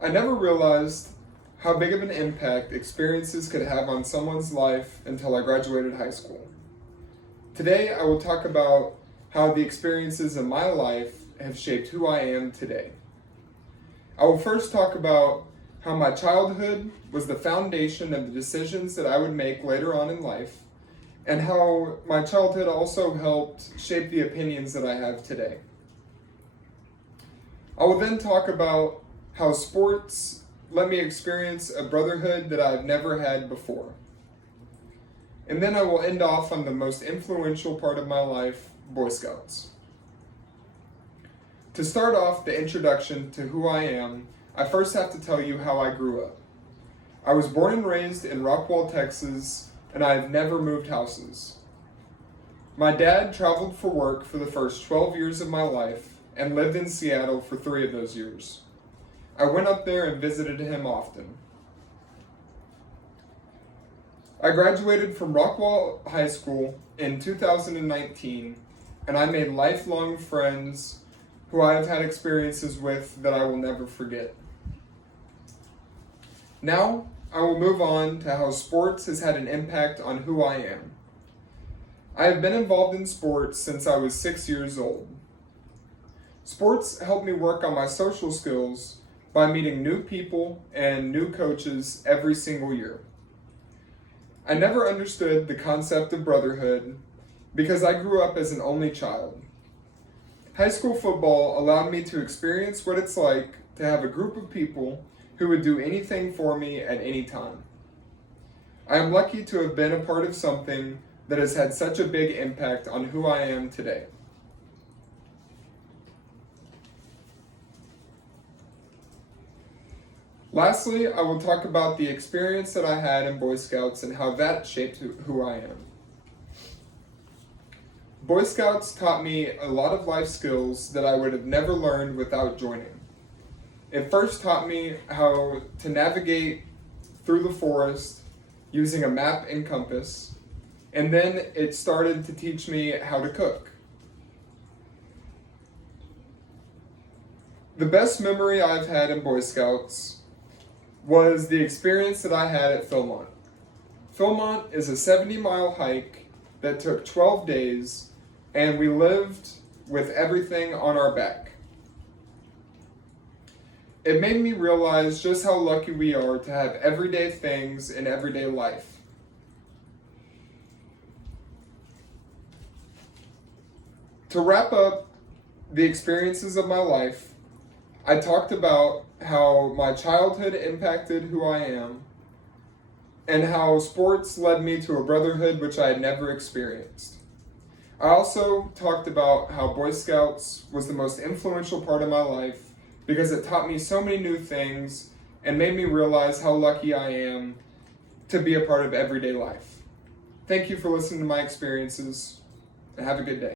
I never realized how big of an impact experiences could have on someone's life until I graduated high school. Today, I will talk about how the experiences in my life have shaped who I am today. I will first talk about how my childhood was the foundation of the decisions that I would make later on in life, and how my childhood also helped shape the opinions that I have today. I will then talk about how sports let me experience a brotherhood that I've never had before. And then I will end off on the most influential part of my life, Boy Scouts. To start off the introduction to who I am, I first have to tell you how I grew up. I was born and raised in Rockwall, Texas, and I have never moved houses. My dad traveled for work for the first 12 years of my life and lived in Seattle for 3 of those years. I went up there and visited him often. I graduated from Rockwall High School in 2019, and I made lifelong friends who I have had experiences with that I will never forget. Now, I will move on to how sports has had an impact on who I am. I have been involved in sports since I was 6 years old. Sports helped me work on my social skills by meeting new people and new coaches every single year. I never understood the concept of brotherhood because I grew up as an only child. High school football allowed me to experience what it's like to have a group of people who would do anything for me at any time. I am lucky to have been a part of something that has had such a big impact on who I am today. Lastly, I will talk about the experience that I had in Boy Scouts and how that shaped who I am. Boy Scouts taught me a lot of life skills that I would have never learned without joining. It first taught me how to navigate through the forest using a map and compass, and then it started to teach me how to cook. The best memory I've had in Boy Scouts was the experience that I had at Philmont. Philmont is a 70-mile hike that took 12 days, and we lived with everything on our back. It made me realize just how lucky we are to have everyday things in everyday life. To wrap up the experiences of my life, I talked about how my childhood impacted who I am, and how sports led me to a brotherhood which I had never experienced. I also talked about how Boy Scouts was the most influential part of my life because it taught me so many new things and made me realize how lucky I am to be a part of everyday life. Thank you for listening to my experiences, and have a good day.